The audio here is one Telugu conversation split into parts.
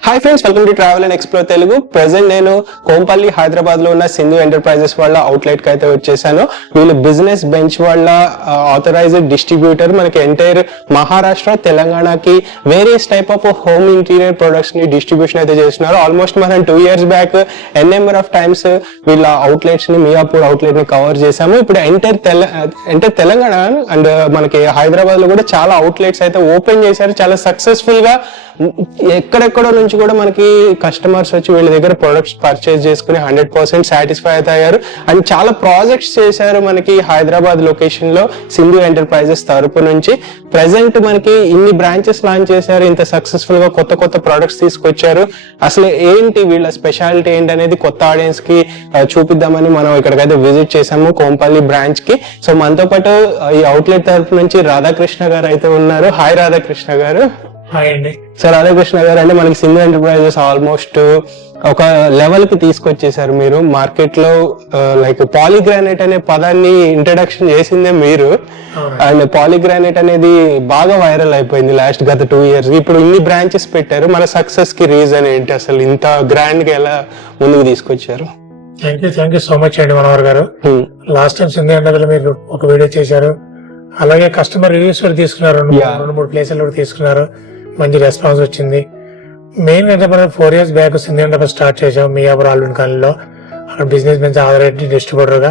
Hi friends, welcome to travel and explore Telugu. Present నేను కోంపల్లి హైదరాబాద్ లో ఉన్న సింధు ఎంటర్ప్రైజెస్ వాళ్ళ అవుట్లెట్ కి అయితే వచ్చేసాను. వీళ్ళు బిజినెస్ బెంచ్ వాళ్ళ ఆథరైజ్డ్ డిస్ట్రిబ్యూటర్. మనకి ఎంటైర్ మహారాష్ట్ర, తెలంగాణకి various type of home interior products ని డిస్ట్రిబ్యూషన్ అయితే చేస్తున్నారు. ఆల్మోస్ట్ మనం 2 years back n number of times వీళ్ళ అవుట్లెట్స్ ని, మియాపూర్ అవుట్లెట్ ని కవర్ చేసాము. ఇప్పుడు ఎంటైర్ తెలంగాణ అండ్ మనకి హైదరాబాద్ లో కూడా చాలా అవుట్లెట్స్ అయితే ఓపెన్ చేశారు. చాలా సక్సెస్ఫుల్ గా ఎక్కడెక్కడో నుంచి కూడా మనకి కస్టమర్స్ వచ్చి వీళ్ళ దగ్గర ప్రొడక్ట్స్ పర్చేస్ చేసుకుని 100% సాటిస్ఫై అయ్యారు. అండ్ చాలా ప్రాజెక్ట్స్ చేశారు మనకి హైదరాబాద్ లొకేషన్ లో సింధు ఎంటర్ప్రైజెస్ తరపు నుంచి. ప్రెసెంట్ మనకి ఇన్ని బ్రాంచెస్ లాంచ్ చేశారు, ఇంత సక్సెస్ఫుల్ గా కొత్త ప్రొడక్ట్స్ తీసుకొచ్చారు. అసలు ఏంటి వీళ్ళ స్పెషాలిటీ ఏంటి అనేది కొత్త ఆడియన్స్ కి చూపిద్దామని మనం ఇక్కడికైతే విజిట్ చేసాము, కోంపల్లి బ్రాంచ్ కి. సో మనతో పాటు ఈ అవుట్లెట్ తరపు నుంచి రాధాకృష్ణ గారు అయితే ఉన్నారు. హాయ్ రాధాకృష్ణ గారు. హాయ్ అండి. సార్ రాధాకృష్ణ గారు, అంటే మనకి సింధు ఎంటర్ప్రైజెస్ ఆల్మోస్ట్ ఒక లెవెల్ కి తీసుకొచ్చేసారు మీరు. మార్కెట్ లో లైక్ పాలిగ్రానైట్ అనే పదాన్ని ఇంట్రడక్షన్ చేసిందే మీరు. అండ్ పాలిగ్రానైట్ అనేది బాగా వైరల్ అయిపోయింది గత 2 years. ఇప్పుడు ఇన్ని బ్రాంచెస్ పెట్టారు. మన సక్సెస్ కి రీజన్ ఏంటి? అసలు ఇంత గ్రాండ్ గా ఎలా ముందుకు తీసుకొచ్చారు? థ్యాంక్ యూ సో మచ్ అండి మనోహర్ గారు. లాస్ట్ టైం సింధు ఎంటర్ప్రైజెస్ మీరు ఒక వీడియో చేశారు, అలాగే కస్టమర్ రివ్యూస్ కూడా తీసుకున్నారు. 2-3 ప్లేసులు కూడా తీసుకున్నారు. మంచి రెస్పాన్స్ వచ్చింది. మెయిన్ ఏంటంటే 4 years back Sindhu enterprises start చేసాం మియాపూర్ ఆల్విన్ కాలనీలో. అక్కడ బిజినెస్ బెంచ్ ఆథరైజ్డ్ డిస్ట్రిబ్యూటర్ గా.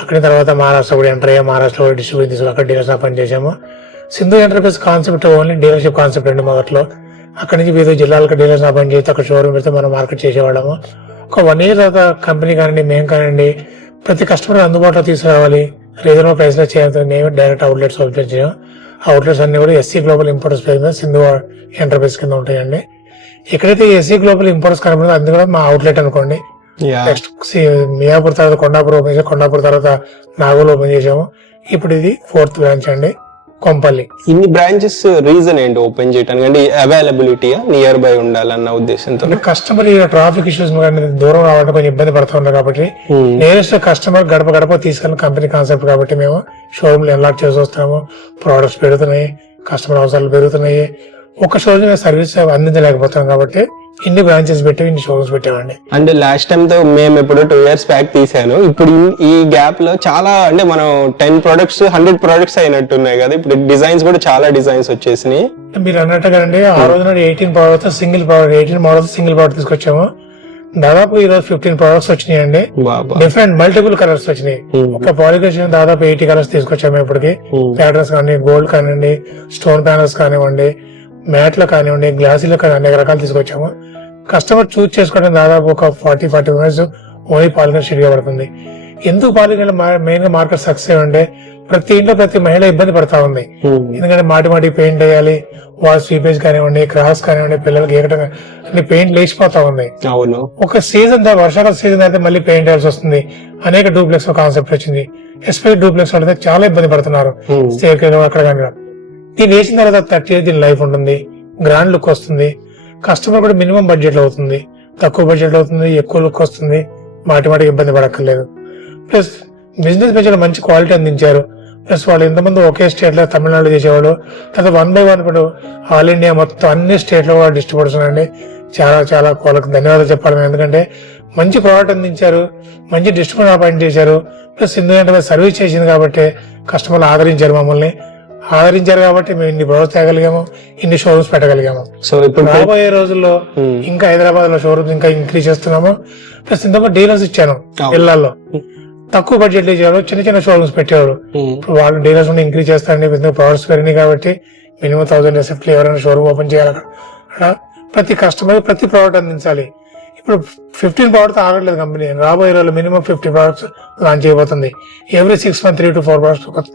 అక్కడి తర్వాత మహారాష్ట్ర కూడా ఎంటర్ అయ్యాం. మహారాష్ట్ర డిస్ట్రిబ్యూట్ తీసుకుని అక్కడ డీలర్స్ పని చేసాము. Sindhu enterprises concept only dealership concept అండి మొదట్లో. అక్కడి నుంచి వివిధ జిల్లాలకు డీలర్స్ పని చేస్తే అక్కడ షోరూమ్ పెడితే మనం మార్కెట్ చేసేవాళ్ళము. ఒక 1 year తర్వాత కంపెనీ కానివ్వండి, మేము కానివ్వండి, ప్రతి కస్టమర్ అందుబాటులో తీసుకురావాలి, రీజనబుల్ ప్రైస్ లో చేయాలి. మేము డైరెక్ట్ అవుట్లెట్స్ ఓపెన్ చేసాం. అవుట్లెట్స్ అన్ని కూడా ఎస్సీ గ్లోబల్ ఇంపోర్టర్స్ పేరు మీద సింధు ఎంటర్ప్రైజ్ కింద ఉంటాయండి. ఎక్కడైతే ఎస్సీ గ్లోబల్ ఇంపోర్టర్స్ కనబడిందో అది కూడా మా అవుట్లెట్ అనుకోండి. నెక్స్ట్ మియాపూర్ తర్వాత కొండాపూర్ ఓపెన్ చేసాం. కొండాపూర్ తర్వాత నాగోల్ ఓపెన్ చేసాము. ఇప్పుడు ఇది 4th బ్రాంచ్ అండి, కొంపల్లి. ఇన్ని బ్రాంచెస్ రీజన్ ఏంటి ఓపెన్ చేయడానికి? అంటే అవైలబిలిటీ నియర్ బై ఉండాలన్న ఉద్దేశంతో. కస్టమర్ ట్రాఫిక్ ఇష్యూస్ దూరం రావడం కొంచెం ఇబ్బంది పడుతూ ఉన్నారు కాబట్టి నేరెస్ట్ కస్టమర్ గడప తీసుకెళ్ళిన కంపెనీ కాన్సెప్ట్ కాబట్టి మేము షోరూమ్ లో ఎన్లాక్ చేసి వస్తాము. ప్రోడక్ట్స్ పెరుగుతున్నాయి, కస్టమర్ అవసరాలు పెరుగుతున్నాయి. ఒక షోరూమ్ సర్వీస్ అందించలేకపోతున్నాం కాబట్టి ఇన్ని బ్రాంచెస్ పెట్టి ఇన్ని షోరూమ్స్ పెట్టామండి. అంటే లాస్ట్ టైం తో మేము ఇప్పుడు 2 years బ్యాక్ తీసాను. ఇప్పుడు ఈ గ్యాప్ లో చాలా, అంటే మనం 10 products 100 products అయినట్టున్నాయి కదా. ఇప్పుడు డిజైన్స్ కూడా చాలా డిజైన్స్ వచ్చేసినాయి. మీరు అన్నట్టుగా అండి, ఆ రోజున 18 products single product, 18 models single product తీసుకొచ్చాము. దాదాపు ఈ రోజు 15 products వచ్చినాయండి. డిఫరెంట్ మల్టిపుల్ కలర్స్ వచ్చినాయి. ఒక పాలిగ్రేషన్ దాదాపు 80 కలర్స్ తీసుకొచ్చాము ఇప్పటికి. ప్యాటర్న్స్ కానీ, గోల్డ్ కానివ్వండి, స్టోన్ ప్యానల్స్ కానివ్వండి, మ్యాట్లు కానివ్వండి, గ్లాసులు కానీ అనేక రకాలు తీసుకొచ్చాము. కస్టమర్ చూస్ చేసుకోవడం దాదాపు ఒక 40 minutes ఓన్లీ పాలిగ్రేషన్ షీట్ గా పడుతుంది. ఎందుకు పాలిగ్రేషన్ మెయిన్ గా మార్కెట్ సక్సెస్ అంటే ప్రతి ఇంట్లో ప్రతి మహిళ ఇబ్బంది పడతా ఉంది. ఎందుకంటే మాటి పెయింట్ వేయాలి, వాల్ స్వీపేజ్ కానివ్వండి, క్రాస్ కానివ్వండి, పిల్లలకి ఏకటం అన్ని పెయింట్ లేచిపోతా ఉంది. ఒక సీజన్ వర్షాకాల సీజన్ అయితే మళ్ళీ పెయింట్ వేయాల్సి వస్తుంది. అనేక డూప్లెక్స్ కాన్సెప్ట్ వచ్చింది. ఎస్పెషల్ డూప్లెక్స్ అయితే చాలా ఇబ్బంది పడుతున్నారు. స్టేర్ అక్కడ కానీ దీన్ని వేసిన తర్వాత 30 years దీని లైఫ్ ఉంటుంది. గ్రాండ్ లుక్ వస్తుంది. కస్టమర్ కూడా మినిమం బడ్జెట్ లో అవుతుంది, తక్కువ బడ్జెట్ లో అవుతుంది, ఎక్కువ లుక్ వస్తుంది. మాటికి ఇబ్బంది పడక్కర్లేదు. ప్లస్ బిజినెస్ బడ్జెట్ మంచి క్వాలిటీ అందించారు. ప్లస్ వాళ్ళు ఇంతమంది ఒకే స్టేట్ లో తమిళనాడు చేసేవాళ్ళు, తర్వాత 1 by 1 ఇప్పుడు ఆల్ ఇండియా మొత్తం అన్ని స్టేట్ లో కూడా డిస్ట్రిబ్యూటర్స్ అండి. చాలా వాళ్ళకి ధన్యవాదాలు చెప్పాలి. ఎందుకంటే మంచి ప్రోడక్ట్ అందించారు, మంచి డిస్ట్రిబ్యూటర్ అపాయింట్ చేశారు. ప్లస్ సింధు ఎంటర్ప్రైజెస్ సర్వీస్ చేసింది కాబట్టి కస్టమర్లు ఆదరించారు కాబట్టి మేము ఇన్ని ప్రొడక్ట్స్ తేగలిగాము, ఇన్ని షోరూమ్స్ పెట్టగలిగాము. సో ఇప్పుడు రాబోయే రోజుల్లో ఇంకా హైదరాబాద్ లో షోరూమ్స్ ఇంకా ఇంక్రీజ్ చేస్తున్నాము. ప్లస్ ఇంతకు డీలర్స్ ఇచ్చాను ఇళ్లలో, తక్కువ బడ్జెట్ ఇచ్చారు, చిన్న షోరూమ్స్ పెట్టేవారు. ఇప్పుడు వాళ్ళు డీలర్స్ ఇంక్రీజ్ చేస్తారండి. ప్రొడక్ట్స్ పెరిగినాయి కాబట్టి మినిమం 1000 SFT ఎవరైనా షోరూమ్ ఓపెన్ చేయాలి. అక్కడ ప్రతి కస్టమర్ ప్రతి ప్రోడక్ట్ అందించాలి. ఇప్పుడు 15 products ఆగట్లేదు కంపెనీ. రాబోయే రోజుల్లో మినిమం 50 products లాంచ్ చేయబోతుంది. Every 6 months 3 to 4 products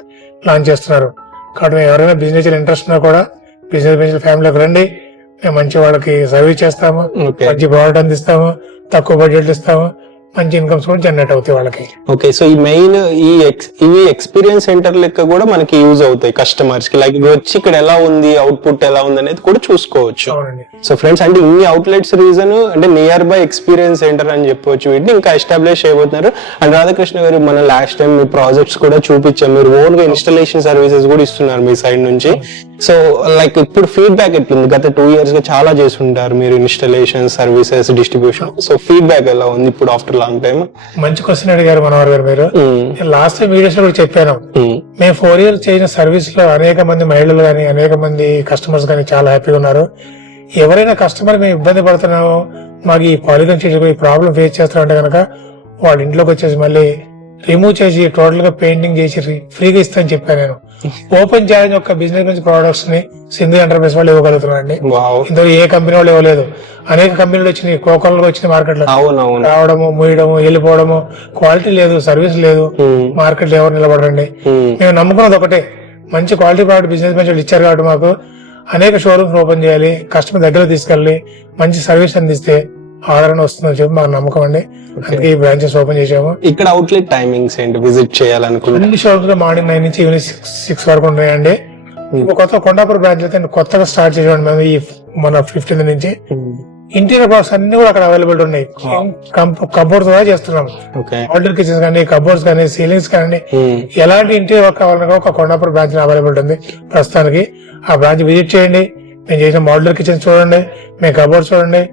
launch చేస్తున్నారు. కాబట్టి ఎవరైనా బిజినెస్ ఇంట్రెస్ట్ ఉన్నా కూడా బిజినెస్ ఫ్యామిలీకి రండి. మేము మంచి వాళ్ళకి సర్వీస్ చేస్తాము, మంచి ప్రోడక్ట్ అందిస్తాము, తక్కువ బడ్జెట్ ఇస్తాము. మంచి ఇన్కమ్స్ కూడా జనరేట్ అవుతాయి వాళ్ళకి. ఓకే, సో ఈ మెయిన్ ఇవి ఎక్స్పీరియన్స్ సెంటర్ లెక్క కూడా మనకి యూజ్ అవుతాయి కస్టమర్స్ కి, లైక్ వచ్చి ఇక్కడ ఎలా ఉంది, అవుట్పుట్ ఎలా ఉంది అనేది కూడా చూసుకోవచ్చు. అవునండి. సో ఫ్రెండ్స్, అంటే ఇన్ని అవుట్లెట్స్ రీజన్ అంటే నియర్ బై ఎక్స్పీరియన్స్ సెంటర్ అని చెప్పొచ్చు. వీటిని ఇంకా ఎస్టాబ్లిష్ చేయబోతున్నారు. అండ్ రాధాకృష్ణ గారు, మన లాస్ట్ టైం మీ ప్రాజెక్ట్స్ కూడా చూపించాం, మీరు ఓన్ గా ఇన్స్టాలేషన్ సర్వీసెస్ కూడా ఇస్తున్నారు మీ సైడ్ నుంచి. సో లైక్ ఇప్పుడు ఫీడ్బ్యాక్ ఎట్లుంది? గత 2 years గా చాలా చేస్తుంటారు మీరు installation services distribution. So feedback ఎలా ఉంది ఇప్పుడు ఆఫ్టర్ లాంగ్ టైమ్? మంచి క్వశ్చన్ అడిగారు మనోహర్ గారు మీరు. లాస్ట్ టైం వీడియోస్ లో కూడా చెప్పాను, మేము 4 years చేసిన సర్వీస్ లో అనేక మంది మహిళలు గానీ అనేక మంది కస్టమర్స్ గానీ చాలా హ్యాపీగా ఉన్నారు. ఎవరైనా కస్టమర్ మేము ఇబ్బంది పడుతున్నామో, మాకు ఈ పాలిగన్ చేసి ఈ ప్రాబ్లం ఫేస్ చేస్తారంటే కనుక వాళ్ళ ఇంట్లోకి వచ్చేసి మళ్ళీ రిమూవ్ చేసి టోటల్ గా పెయింటింగ్ చేసి ఫ్రీగా ఇస్తానని చెప్పాను నేను. ఓపెన్ ఛాలెంజ్ ఒక బిజినెస్ నుంచి ప్రొడక్ట్స్ ని సింధు ఎంటర్ప్రైజ్ వాళ్ళు ఇవ్వగలుగుతున్నారండి. ఇందులో ఏ కంపెనీ వాళ్ళు ఇవ్వలేదు. అనేక కంపెనీలు వచ్చినాయి, కోకోలు వచ్చినాయి మార్కెట్ లో, రావడము మూయడము వెళ్ళిపోవడము, క్వాలిటీ లేదు, సర్వీస్ లేదు, మార్కెట్ లో ఎవరు నిలబడండి. మేము నమ్ముకున్నది ఒకటే, మంచి క్వాలిటీ ప్రోడక్ట్ బిజినెస్ మంచి ఇచ్చారు కాబట్టి మాకు అనేక షోరూమ్స్ ఓపెన్ చేయాలి, కస్టమర్ దగ్గర తీసుకెళ్ళి మంచి సర్వీస్ అందిస్తే ఆదరణ వస్తుందని చెప్పి మాకు నమ్మకం అండి. అందుకే ఈ బ్రాంచెస్ ఓపెన్ చేసాము. ఇక్కడ అవుట్లెట్ టైమింగ్స్ ఏంటి విజిట్ చేయాలనుకుంటే? అన్ని షాప్స్ లో మార్నింగ్ 9 నుంచి ఈవినింగ్ 6 వరకు ఉన్నాయండి. కొత్త కొండాపూర్ బ్రాంచ్ అయితే కొత్తగా స్టార్ట్ చేసామండి మేము ఈ మన 15th నుంచి. ఇంటీరియర్ ప్రొడక్ట్స్ అన్ని కూడా అక్కడ అవైలబుల్ ఉన్నాయి. కబోర్డ్స్ కూడా చేస్తున్నాం. ఆర్డర్ కిచెన్స్ కానీ, కబోర్డ్స్ కానీ, సీలింగ్స్ కానీ, ఎలాంటి ఇంటీరియర్ వర్క్ కావాలన్నా ఒక కొండాపూర్ బ్రాంచ్ అవైలబుల్ ఉంది ప్రస్తుతానికి. ఆ బ్రాంచ్ విజిట్ చేయండి. మేము చేసిన మోడ్యులర్ కిచెన్స్ చూడండి, మేము కబోర్డ్స్ చూడండి,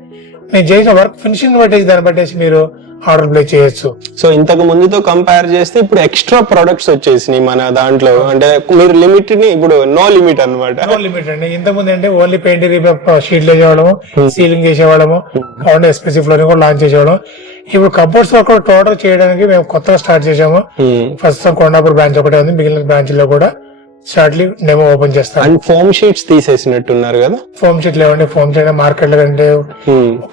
నేను చేసిన వర్క్ ఫినిషింగ్ బట్టేసి దాన్ని బట్టేసి మీరు ఆర్డర్ ప్లేస్ చేయొచ్చు. సో ఇంతకు ముందుతో కంపేర్ చేస్తే ఇప్పుడు ఎక్స్ట్రా ప్రొడక్ట్స్ వచ్చేసినాయి మన దాంట్లో. అంటే మీరు లిమిట్ ని ఇప్పుడు నో లిమిట్ అన్నమాట. నో లిమిట్ అండి. ఇంతకుముందు అంటే ఓన్లీ పెయింటింగ్ షీట్లు వేసేవాళ్ళము, సీలింగ్ చేసేవాళ్ళము, కావాలంటే ఎస్పెసిఫ్ ఫ్లోరింగ్ కూడా లాంచ్ చేసేవాళ్ళం. ఇప్పుడు కబోర్డ్స్ వర్క్ టోటల్ చేయడానికి మేము కొత్తగా స్టార్ట్ చేసాము. ఫస్ట్ కొండాపూర్ బ్రాంచ్ ఒకటే ఉంది, మిగిలిన బ్రాంచ్ లో కూడా షార్ట్లీ డెమో ఓపెన్ చేస్తాం. అండ్ ఫోమ్ షీట్స్ తీసేసినట్టున్నారు కదా? ఫోమ్ షీట్ లేవండి. ఫోమ్ షీట్ మార్కెట్ లో కంటే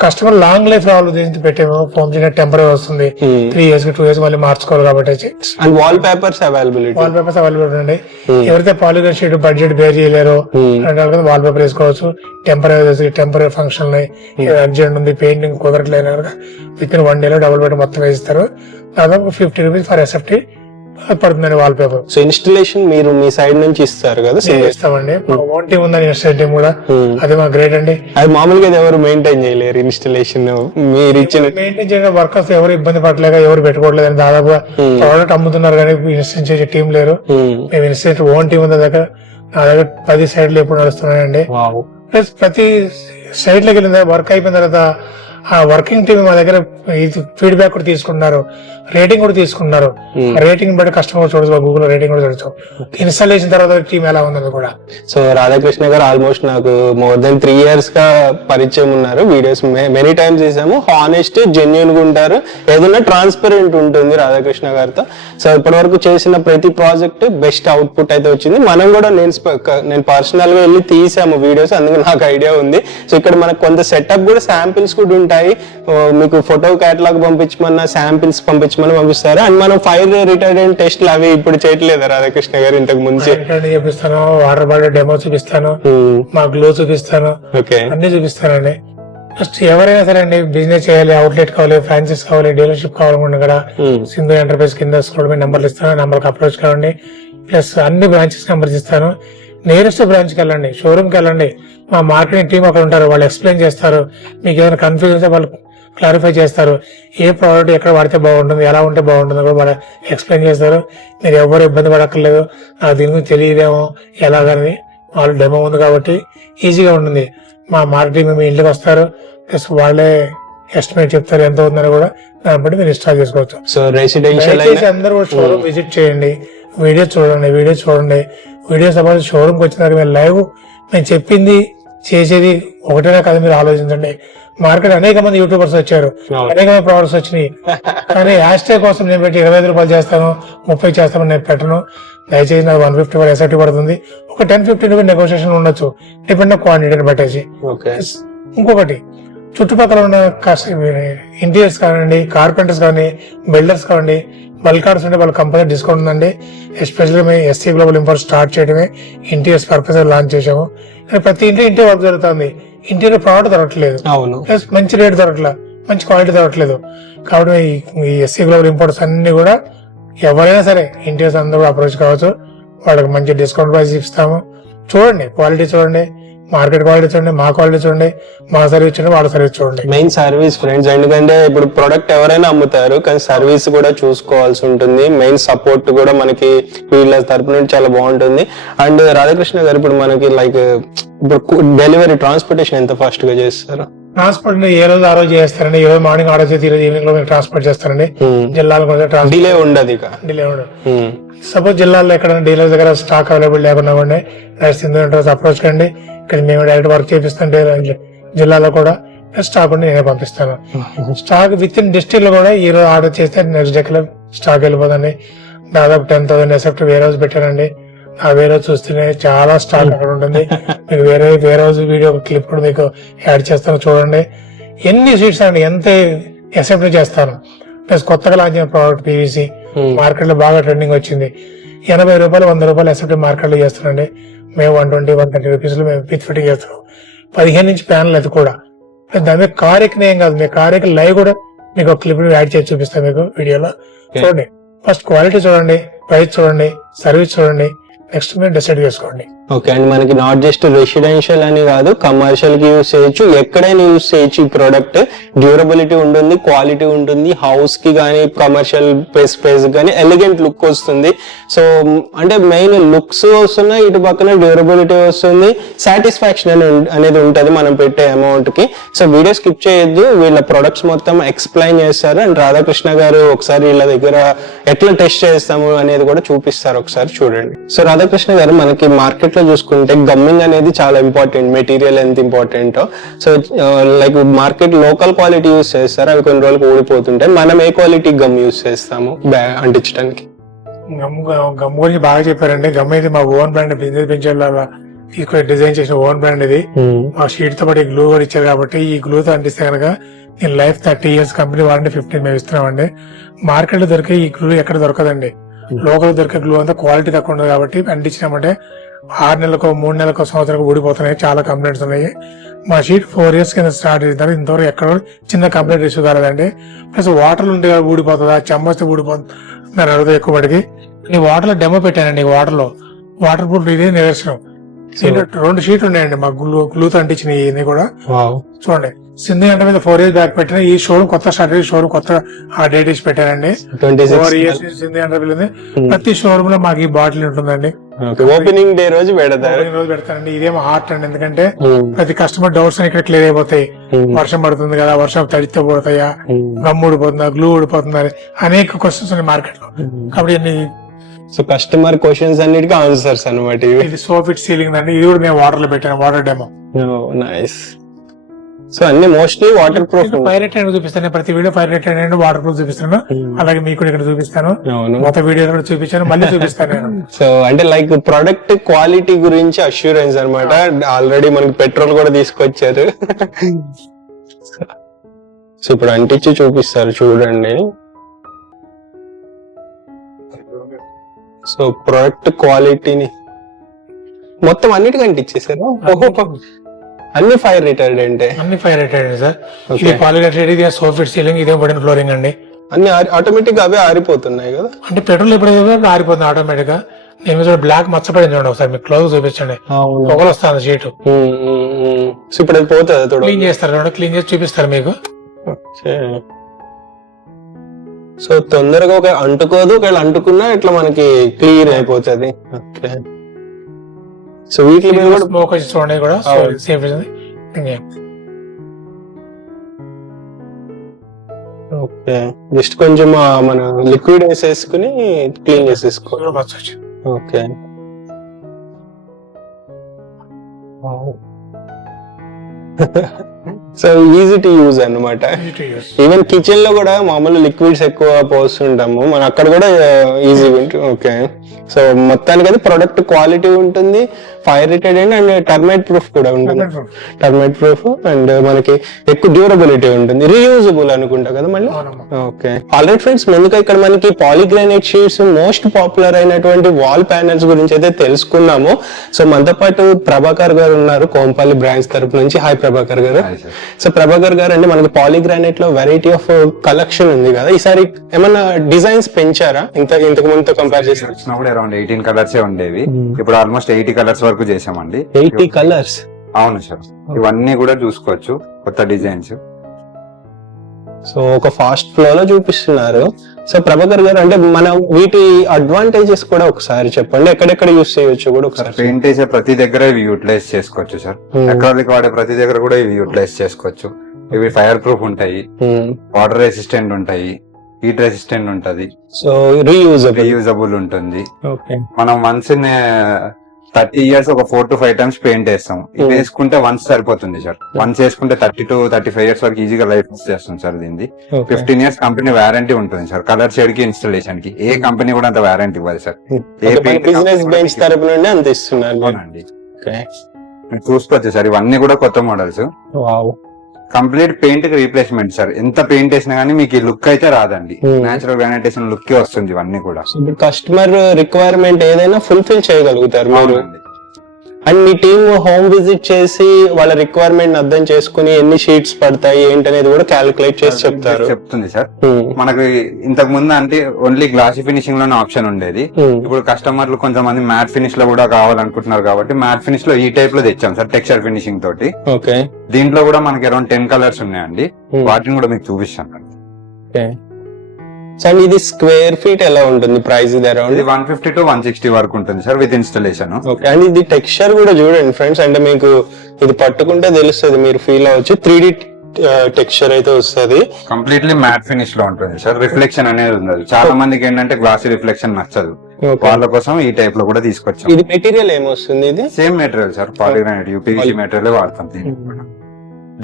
కస్టమర్ లాంగ్ లైఫ్ రావాలి ఉద్దేశించి పెట్టాము. ఫోమ్ షీట్ టెంపరీ వస్తుంది, 3 years 2 years మళ్ళీ మార్చుకోవాలి కాబట్టి. అండ్ వాల్ పేపర్స్ అవైలబిలిటీ ఉండండి. ఎవరైతే పాలిగన్ షీట్ బడ్జెట్ బేర్ చేయలేరో వాల్ పేపర్ వేసుకోవచ్చు. టెంపరీ ఫంక్షన్ అర్జెంట్ ఉంది, పెయింటింగ్ కుదరట్లేదు, విత్ ఇన్ 1 day లో డబుల్ బెడ్ మొత్తం వేస్తారు. దాదాపు 50 rupees ఫర్ ఎస్ఎఫ్టీ పడుతుందండి వాల్ పేపర్. సో ఇన్స్టలేషన్ మీరు మీ సైడ్ నుంచి ఇస్తారు కదా? ఇస్తామండి. ఓన్ టీమ్ ఉందని ఇన్స్టలేషన్ టీమ్ కూడా, అది మా గ్రేట్ అండి. అది మామూలుగా ఎవరు మెయింటైన్ చేయలేరు ఇన్స్టలేషన్. మీరు ఇచ్చిన మెయింటైన్ చేయడం వర్కర్స్ ఎవరు ఇబ్బంది పడలేక ఎవరు పెట్టుకోవట్లేదు అని దాదాపుగా ప్రోడక్ట్ అమ్ముతున్నారు కానీ ఇన్స్టలేషన్ చేసే టీం లేరు. మేము ఇన్స్టలేషన్ ఓన్ టీమ్ ఉంది దగ్గర. నా దగ్గర 10 sites ఎప్పుడు నడుస్తున్నాయండి. ప్లస్ ప్రతి సైట్ లోకి వెళ్ళిన వర్క్ అయిపోయిన తర్వాత ఆ వర్కింగ్ టీమ్ మా దగ్గర ఫీడ్బ్యాక్ కూడా తీసుకుంటున్నారు, రేటింగ్ కూడా తీసుకుంటున్నారు. రేటింగ్ బట్టి కస్టమర్ చూడచ్చు, గూగుల్ రేటింగ్ కూడా చూడొచ్చు. ఇన్స్టాలేషన్ తర్వాత టీమ్ ఎలా ఉందని కూడా. సో రాధాకృష్ణ గారు ఆల్మోస్ట్ నాకు more than 3 years గా పరిచయం ఉన్నారు. వీడియోస్ మెనీ టైమ్స్ చేసాము. హానెస్ట్, జెన్యున్ గా ఉంటారు, ఏదైనా ట్రాన్స్పరెంట్ ఉంటుంది రాధాకృష్ణ గారితో. సో ఇప్పటి వరకు చేసిన ప్రతి ప్రాజెక్ట్ బెస్ట్ అవుట్పుట్ అయితే వచ్చింది. మనం కూడా నేను పర్సనల్ గా వెళ్ళి తీసాము వీడియోస్, అందుకు నాకు ఐడియా ఉంది. సో ఇక్కడ మనకు కొంత సెటప్ కూడా శాంపిల్స్ కూడా ఉంటాయి. మీకు ఫోటో కేటలాగ్ పంపించమన్నా, శాంపిల్స్ పంపించమని పంపిస్తారు. అండ్ మనం ఫైర్ రిటర్డెంట్ టెస్ట్లు అవి ఇప్పుడు చేయట్లేదు రాధాకృష్ణ గారు? ఇంతకు ముందు చూపిస్తాను, వాటర్ బాటిల్ డెమో చూపిస్తాను, మా గ్లో చూపిస్తాను, అన్ని చూపిస్తానండి. ఫస్ట్ ఎవరైనా సరే అండి బిజినెస్ చేయాలి, అవుట్లెట్ కావాలి, ఫ్రాంచైజ్ కావాలి, డీలర్షిప్ కావాలనుకుంటే కూడా సింధు ఎంటర్ప్రైజ్ కింద స్క్రోల్ మీద నెంబర్లు ఇస్తాను, నెంబర్కి అప్రోచ్ కావండి. ప్లస్ అన్ని బ్రాంచెస్ నెంబర్స్ ఇస్తాను. నియరెస్ట్ బ్రాంచ్ కి వెళ్ళండి, షోరూమ్ కి వెళ్ళండి, మా మార్కెటింగ్ టీం అక్కడ ఉంటారు, వాళ్ళు ఎక్స్ప్లెయిన్ చేస్తారు. మీకు ఏమైనా కన్ఫ్యూజన్ అయితే వాళ్ళు క్లారిఫై చేస్తారు. ఏ ప్రోడక్ట్ ఎక్కడ వాడితే బాగుంటుంది, ఎలా ఉంటే బాగుంటుంది కూడా వాళ్ళు ఎక్స్ప్లెయిన్ చేస్తారు. మీరు ఎవరు ఇబ్బంది పడక్కర్లేదు, నాకు దీని గురించి తెలియదేమో ఎలాగని. వాళ్ళు డెమో ఉంది కాబట్టి ఈజీగా ఉంటుంది. మా మార్కెటింగ్ మీ ఇంటికి వస్తారు, ప్లస్ వాళ్ళే ఎస్టిమేట్ చెప్తారు ఎంత అవుతుందని కూడా, దాన్ని బట్టి మీరు ఇన్స్టాల్ చేసుకోవచ్చు. సో రెసిడెన్షియల్ అందరూ షోరూమ్ విజిట్ చేయండి, వీడియోస్ చూడండి. వీడియోస్ అప్పుడు షోరూమ్కి వచ్చినాక మీరు లైవ్ నేను చెప్పింది చేసేది ఒకటేనా కదా మీరు ఆలోచించండి. మార్కెట్ అనేక మంది యూట్యూబర్స్ వచ్చారు, అనేక మంది ప్రొడక్ట్స్ వచ్చినాయి, కానీ హ్యాష్ కోసం నేను పెట్టి 25 రూపాయలు చేస్తాను, 30 చేస్తాను నేను పెట్టను. దయచేసి నాకు 150 ఫర్ ఎస్ఐటీ పడుతుంది. ఒక 10-15 రూపీస్ నెగోషియేషన్ ఉండొచ్చు, డిపెండ్ క్వాంటిటీని పట్టేసి. ఇంకొకటి, చుట్టుపక్కల ఉన్న ఇంటీరియర్స్ కానివ్వండి, కార్పెంటర్స్ కానీ, బిల్డర్స్ కానివ్వండి, బల్క్ ఆర్డర్స్ ఉంటే వాళ్ళ కంపెనీ డిస్కౌంట్ ఉందండి. ఎస్పెషల్లీ మేము ఎస్సీ గ్లోబల్ ఇంపోర్ట్ స్టార్ట్ చేయడమే ఇంటీరియర్స్ పర్పస్ లాంచ్ చేసాము. ప్రతి ఇంటి వర్క్ జరుగుతుంది, ఇంటీరియర్ ప్రోడక్ట్ దొరకట్లేదు, ప్లస్ మంచి రేట్ దొరకట్లేదు. మంచి క్వాలిటీ దొరకట్లేదు. కాబట్టి ఈ ఎస్సీ గ్లోబల్ ఇంపోర్ట్స్ అన్ని కూడా ఎవరైనా సరే ఇండియన్స్ అందరూ అప్రోచ్ కావచ్చు. వాళ్ళకి మంచి డిస్కౌంట్ ప్రైస్ ఇస్తాము. చూడండి, క్వాలిటీ చూడండి, మార్కెట్ క్వాలిటీ చూడండి, మా క్వాలిటీ చూడండి, మా సర్వీస్ చూడండి, వాళ్ళ సర్వీస్ చూడండి. మెయిన్ సర్వీస్ ఫ్రెండ్స్, ఎందుకంటే ఇప్పుడు ప్రొడక్ట్ ఎవరైనా అమ్ముతారు కానీ సర్వీస్ కూడా చూసుకోవాల్సి ఉంటుంది. మెయిన్ సపోర్ట్ కూడా మనకి వీళ్ళ తరపు నుండి చాలా బాగుంటుంది. అండ్ రాధాకృష్ణ గారు, ఇప్పుడు మనకి లైక్ ఇప్పుడు డెలివరీ ట్రాన్స్పోర్టేషన్ ఎంత ఫాస్ట్ గా చేస్తారు? ట్రాన్స్పోర్ట్ ఏ రోజు ఆ రోజు చేస్తారండి. ఈ రోజు మార్నింగ్ ఆర్డర్ చేసి ఈ రోజు ఈవినింగ్ లో మీరు ట్రాన్స్పోర్ట్ చేస్తారండి. జిల్లాలకు డిలే ఉండదు, ఇక డిలే ఉండదు. సపోజ్ జిల్లాలో ఎక్కడ డీలర్ దగ్గర స్టాక్ అవైలబుల్ లేకుండా ఉండే సింధు ఎంటర్ప్రైజెస్ అప్రోచ్ కండి. ఇక్కడ మేము డైరెక్ట్ వర్క్ చేపిస్తుంటే జిల్లాలో కూడా స్టాక్ ఉండి నేనే పంపిస్తాను. స్టాక్ విత్ ఇన్ డిస్ట్రిక్ట్ లో కూడా ఈ రోజు ఆర్డర్ చేస్తే నెక్స్ట్ డే కల్లా స్టాక్ వెళ్ళిపోదండి. దాదాపు 10,000 ఎసెప్ట్ వేరే రోజు పెట్టానండి. ఆ వేరే రోజు చూస్తేనే చాలా స్టాక్ అక్కడ ఉంటుంది. మీకు వేరే రోజు వీడియో క్లిప్ కూడా మీకు యాడ్ చేస్తాను, చూడండి. ఎన్ని సీట్స్ అండి, ఎంత ఎసెప్ట్ చేస్తాను. ప్లస్ కొత్తగా లాంచ్ అయిన ప్రోడక్ట్ పీవీసీ మార్కెట్ లో బాగా ట్రెండింగ్ వచ్చింది. 80 రూపాయలు 100 రూపాయలు ఎసెప్ట్ మార్కెట్ లో చేస్తున్నాండి. మేము 120-130 రూపీస్ లో మేము విత్ ఫిట్టింగ్ చేస్తున్నాం. 15 ఇంచ్ ప్యానల్ అది కూడా. దాని మీద కార్ ఎక్కిన ఏం కాదు, మీ కార్ ఎక్కి లైవ్ కూడా మీకు ఒక క్లిప్ యాడ్ చేసి చూపిస్తాను మీకు వీడియోలో. చూడండి, ఫస్ట్ క్వాలిటీ చూడండి, ప్రైస్ చూడండి, సర్వీస్ చూడండి, నెక్స్ట్ మీరు డిసైడ్ చేసుకోండి. ఓకే అండ్ మనకి నాట్ జస్ట్ రెసిడెన్షియల్ అని కాదు, కమర్షియల్ కి యూజ్ చేయొచ్చు, ఎక్కడైనా యూజ్ చేయొచ్చు. ఈ ప్రోడక్ట్ డ్యూరబిలిటీ ఉంటుంది, క్వాలిటీ ఉంటుంది, హౌస్ కి కానీ కమర్షియల్ స్పేస్ కానీ ఎలిగెంట్ లుక్ వస్తుంది. సో అంటే మెయిన్ లుక్స్ వస్తున్నాయి, ఇటు పక్కన డ్యూరబిలిటీ వస్తుంది, సాటిస్ఫాక్షన్ అనేది ఉంటుంది మనం పెట్టే అమౌంట్ కి. సో వీడియో స్కిప్ చేయొద్దు, వీళ్ళ ప్రొడక్ట్స్ మొత్తం ఎక్స్ప్లెయిన్ చేస్తారు. అండ్ రాధాకృష్ణ గారు ఒకసారి వీళ్ళ దగ్గర ఎట్లా టెస్ట్ చేస్తాము అనేది కూడా చూపిస్తారు, ఒకసారి చూడండి. సో రాధాకృష్ణ గారు, మనకి మార్కెట్ లో చూసుకుంటే గమ్మింగ్ అనేది చాలా ఇంపార్టెంట్, మెటీరియల్ ఎంత important. So like market local quality use చేస్తారు, అవి కొన్ని రోజులకు ఊడిపోతుంటాయి. మనం ఏ క్వాలిటీ గమ్ యూస్ చేస్తాము అంటించడానికి? గమ్ గురించి బాగా చెప్పారండి. గమ్ అయితే మా ఓన్ బ్రాండ్, బిజినెస్ పెంచేలా ఇక్కడ డిజైన్ చేసిన ఓన్ బ్రాండ్ ఇది. మా షీట్ తో పాటు గ్లూ కూడా ఇచ్చారు కాబట్టి ఈ గ్లూ తో అంటిస్తే కనుక దీని లైఫ్ 30 years, కంపెనీ వారంటీ 15 మేము ఇస్తున్నామండి. మార్కెట్ లో దొరికే ఈ గ్లూ ఎక్కడ దొరకదండి. లోకల్ దొరికే గ్లూ అంతా క్వాలిటీ తక్కువ ఉండదు కాబట్టి అంటించినామంటే 6 నెలలకు 3 నెలలకు సంవత్సరాలకు ఊడిపోతున్నాయి. చాలా కంప్లైంట్స్ ఉన్నాయి. మా షీట్ 4 years కింద స్టార్ట్ చేస్తారు, ఇంతవరకు ఎక్కడ చిన్న కంప్లైంట్ రిసీవ్ కాలేదండి. ప్లస్ వాటర్ ఉంటే ఊడిపోతుందా, చెమ్మస్తే ఊడిపోతుంది దాని అడుగుతుంది ఎక్కువ పడికి. ఈ వాటర్ లో డెమో పెట్టానండి, వాటర్ ప్రూఫ్ ఇదే నిదర్శనం. 2 షీట్లు ఉన్నాయండి మా గ్లూతో అంటించినవి ఇవన్నీ కూడా. చూడండి, సింధు ఎంటర్ మీద 4 years బ్యాక్ పెట్టిన ఈ షోరూమ్ కొత్త స్టార్ట్ అయ్యి షోరూమ్ కొత్త ఆ డేట్ ఇచ్చి పెట్టానండి. 4 years సింధు ఎంటర్ ఉంది. ప్రతి షోరూమ్ లో మాకు ఈ బాటిల్ ఉంటుందండి. ఓపెనింగ్ డే రోజు పెడతానండి. ఇదేమో హార్ట్ అండి, ఎందుకంటే ప్రతి కస్టమర్ డౌట్స్ ఇక్కడ క్లియర్ అయిపోతాయి. వర్షం పడుతుంది కదా, వర్షం తడితో పడతాయా, గమ్ ఊడిపోతుందా, గ్లూ ఊడిపోతుందా, అనేక క్వశ్చన్స్ ఉన్నాయి మార్కెట్ లో. కాబట్టి సో కస్టమర్ క్వశ్చన్స్ అన్నిటికీ ఆన్సర్స్ అన్నమాట. ఇది సోఫిట్ సీలింగ్ అండి, ఇది కూడా మేము వాటర్ లో పెట్టాను, వాటర్ డెమో. నైస్. సో అన్ని mostly water proof. Fire rated చూపిస్తాను ప్రతి video, fire rated and water proof చూపిస్తాను. అలాగే మీకు కూడా ఇక్కడ చూపిస్తాను, మొత్తం వీడియో కూడా చూపించాను, మళ్ళీ చూపిస్తాను. సో అంటే లైక్ ప్రొడక్ట్ క్వాలిటీ గురించి అష్యూరెన్స్ అన్నమాట. ఆల్రెడీ మనకి పెట్రోల్ కూడా తీసుకొచ్చారు. సో ఇప్పుడు అంటించి చూపిస్తారు, చూడండి. సో ప్రొడక్ట్ క్వాలిటీని మొత్తం అన్నిటికీ అంటించేసారు. అన్ని ఫైర్ రేటెడ్ అంటే అన్ని ఫైర్ రేటెడ్ సార్. ఇది పాలిరేటెడ్, ఇది సోఫిట్ సీలింగ్, ఇదే వుడెన్ ఫ్లోరింగ్ అండి. అన్ని ఆటోమేటిక్ అవే ఆరిపోతున్నాయి కదా. అంటే పెట్రోల్ ఎప్పుడైతే ఆరిపోతుంది ఆటోమేటిక్ గా. నేను బ్లాక్ మచ్చపడింది చూడండి, ఒకసారి మీకు క్లోజ్ చూపించండి. పొగలు వస్తుంది షీట్. సో ఇప్పుడు అది పోతుంది, క్లీన్ చేస్తారు చూడండి, క్లీన్ చేసి చూపిస్తారు మీకు. సో తొందరగా ఒక అంటుకోదు, ఒకవేళ అంటుకున్నా ఇట్లా మనకి క్లియర్ అయిపోతుంది. ఓకే. సో వీటిలో కూడా స్మోక్ వచ్చి చూడండి కూడా సేఫ్. ఓకే, జస్ట్ కొంచెం మన లిక్విడ్ వేసేసుకుని క్లీన్ చేసేసుకోవాలి. Okay. So easy to use అన్నమాట. ఈవెన్ కిచెన్ లో కూడా మామూలు లిక్విడ్స్ ఎక్కువ పోస్తుంటాము మనం, అక్కడ కూడా ఈజీగా ఉంటుంది. ఓకే. సో మొత్తానికి అది ప్రొడక్ట్ క్వాలిటీ ఉంటుంది, ఫైర్ రిటర్డెంట్ అండ్ టర్మైట్ ప్రూఫ్ కూడా ఉంటుంది. టర్మైట్ ప్రూఫ్ అండ్ మనకి ఎక్కువ డ్యూరబిలిటీ ఉంటుంది, రీయూజబుల్ అనుకుంటా కదా మళ్ళీ. ఓకే ఆల్రైట్ ఫ్రెండ్స్, ముందుగా ఇక్కడ మనకి పాలీగ్రానైట్ షీట్స్ మోస్ట్ పాపులర్ అయినటువంటి వాల్ ప్యానెల్స్ గురించి అయితే తెలుసుకున్నాము. సో మనతో పాటు ప్రభాకర్ గారు ఉన్నారు కోంపల్లి బ్రాంచ్ తరపు నుంచి. హాయ్ ప్రభాకర్ గారు. సో ప్రభాకర్ గారు అంటే మనకి పాలీగ్రానైట్ లో వెరైటీ ఆఫ్ కలెక్షన్ ఉంది కదా, ఈసారి ఏమన్నా డిజైన్స్ పెంచారా ఇంతకు ముందుతో కంపేర్ చేసి? వచ్చినప్పుడు అరౌండ్ 18 కలర్స్ ఉండేవి, ఇప్పుడు ఆల్మోస్ట్ 80 కలర్స్ వరకు చేసామండి. 80 కలర్స్? అవును సార్, ఇవన్నీ కూడా చూసుకోవచ్చు కొత్త డిజైన్స్. సో ఒక ఫాస్ట్ ఫ్లో లో చూపిస్తున్నారు. సో ప్రభాకర్ గారు అంటే మన వీటి అడ్వాంటేజెస్ కూడా ఒకసారి చెప్పండి, ఎక్కడెక్కడ యూస్ చేయొచ్చు కూడా ఒకసారి. పెయింట్ వేసే ప్రతి దగ్గర ఇవి యూటిలైజ్ చేసుకోవచ్చు సార్, అక్రాలిక్ వాడే ప్రతి దగ్గర కూడా ఇవి యూటిలైజ్ చేసుకోవచ్చు. ఇవి ఫైర్ ప్రూఫ్ ఉంటాయి, వాటర్ రెసిస్టెంట్ ఉంటాయి, హీట్ రెసిస్టెంట్ ఉంటది, సో రీయూజబుల్ ఉంటుంది. మనం వన్స్ 30 years ఒక 4 to 5 times పెయింట్ వేస్తాం. ఇది వేసుకుంటే వన్స్ సరిపోతుంది సార్. వన్స్ వేసుకుంటే 30 to 35 years వరకు ఈజీగా లైఫ్ చేస్తుంది సార్. దీన్ని 15 years కంపెనీ వారంటీ ఉంటుంది సార్, కలర్ షేడ్ కి ఇన్స్టాలేషన్ కి. ఏ కంపెనీ కూడా అంత వారంటీ ఇవ్వదు సార్. బిజినెస్ బెంచ్ తరపు నుండి అంత ఇస్తున్నారు. మీరు చూసుకోవచ్చు సార్, ఇవన్నీ కూడా కొత్త మోడల్స్. కంప్లీట్ పెయింట్ కి రీప్లేస్మెంట్ సార్. ఎంత పెయింట్ వేసినా గానీ మీకు ఈ లుక్ అయితే రాదండి, నేచురల్ గ్రానైట్ వేసిన లుక్ వస్తుంది ఇవన్నీ కూడా. కస్టమర్ రిక్వైర్మెంట్ ఏదైనా ఫుల్ఫిల్ చేయగలుగుతారు మీరు. And me team home visit చేసి వాళ్ళ రిక్వైర్మెంట్ అర్థం చేసుకుని ఎన్ని షీట్స్ పడతాయి ఏంటనేది కూడా క్యాలిక్యులేట్ చేసి చెప్తుంది సార్. మనకి ఇంతకు ముందు అంటే ఓన్లీ గ్లాసీ ఫినిషింగ్ లోనే ఆప్షన్ ఉండేది. ఇప్పుడు కస్టమర్లు కొంతమంది మ్యాట్ ఫినిష్ లో కూడా కావాలనుకుంటున్నారు కాబట్టి మ్యాట్ ఫినిష్ లో ఈ టైప్ లో తెచ్చాం సార్, టెక్స్చర్ ఫినిషింగ్ తోటి. ఓకే, దీంట్లో కూడా మనకి అరౌండ్ 10 కలర్స్ ఉన్నాయండి, వాటిని కూడా మీకు చూపిస్తాను. అండ్ ఇది స్క్వేర్ ఫీట్ ఎలా ఉంటుంది ప్రైస్? ఇది అరౌండ్ 150 to 160 వరకు ఉంటుంది sir with installation. Okay, and ఇది టెక్స్చర్ కూడా చూడండి ఫ్రెండ్స్, అంటే మీకు ఇది పట్టుకుంటే తెలుస్తుంది, మీరు ఫీల్ అవ్వచ్చు. 3D టెక్స్చర్ అయితే వస్తుంది, కంప్లీట్లీ మ్యాట్ ఫినిష్ లో ఉంటుంది సార్. రిఫ్లెక్షన్ అనేది ఉండదు. చాలా మందికి ఏంటంటే గ్లాసీ రిఫ్లెక్షన్ నచ్చదు, వాళ్ళ కోసం ఈ టైప్ లో కూడా తీసుకొచ్చాం. ఇది మెటీరియల్ ఏమొస్తుంది? ఇది same material sir, polygranite UPVC material వాడతాం.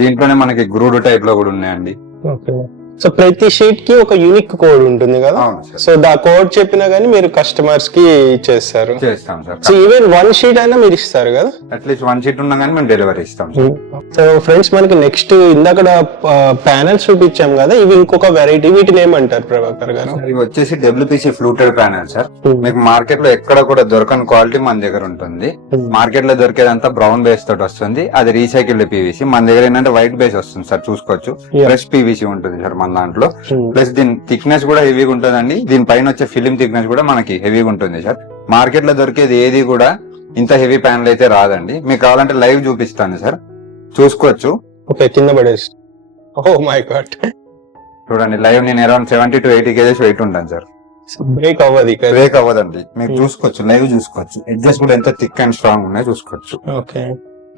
దీంట్లోనే మనకి గ్రూడ్ టైప్ లో కూడా ఉన్నాయండి. సో ప్రతి షీట్ కి ఒక యూనిక్ కోడ్ ఉంటుంది కదా, సో దా కోడ్ చెప్పినా గానీ మీరు కస్టమర్స్ కి ఇచ్చేస్తారు. చేస్తాం సార్. సో ఈవెన్ 1 sheet అయినా మీరు ఇస్తారు కదా? అట్లీస్ట్ 1 sheet ఉన్నా కానీ మేము డెలివరీ ఇస్తాం. సో ఫ్రెండ్స్ మనకి నెక్స్ట్ ఇందాక ప్యానెల్స్ చూపించాం కదా, ఇవి ఇంకొక వెరైటీ, వీటిని ఏమంటారు ప్రభాకర్ గారు? ఇవి వచ్చేసి WPC ఫ్లూటెడ్ ప్యానెల్ సార్. మీకు మార్కెట్ లో ఎక్కడ కూడా దొరకని క్వాలిటీ మన దగ్గర ఉంటుంది. మార్కెట్ లో దొరికేదంతా బ్రౌన్ బేస్ తోటి వస్తుంది, అది రీసైకిల్డ్ PVC. మన దగ్గర ఏంటంటే వైట్ బేస్ వస్తుంది సార్, చూసుకోవచ్చు. ఫ్రెష్ PVC ఉంటుంది సార్ మన దాంట్లో. ప్లస్ దీని థిక్నెస్ కూడా హెవీగా ఉంటుందండి. దీని పైన వచ్చే ఫిలిం థిక్నెస్ కూడా మనకి హెవీగా ఉంటుంది సార్. మార్కెట్ లో దొరికేది ఏది కూడా ఇంత హెవీ ప్యానెల్ అయితే రాదండి. మీకు కావాలంటే లైవ్ చూపిస్తాను సార్, చూసుకోవచ్చు. ఓకే, కింద పడేసి. ఓ మై గాడ్, చూడండి లైవ్. నేను అరౌండ్ 70 to 80 kgs వెయిట్ ఉంటాను సార్. బ్రేక్ అవ్వదు, బ్రేక్ అవ్వదండి. మీకు చూసుకోవచ్చు, లైవ్ చూసుకోవచ్చు. ఎడ్జెస్ కూడా ఎంత థిక్ అండ్ స్ట్రాంగ్ ఉన్నాయో చూసుకోవచ్చు. ఓకే,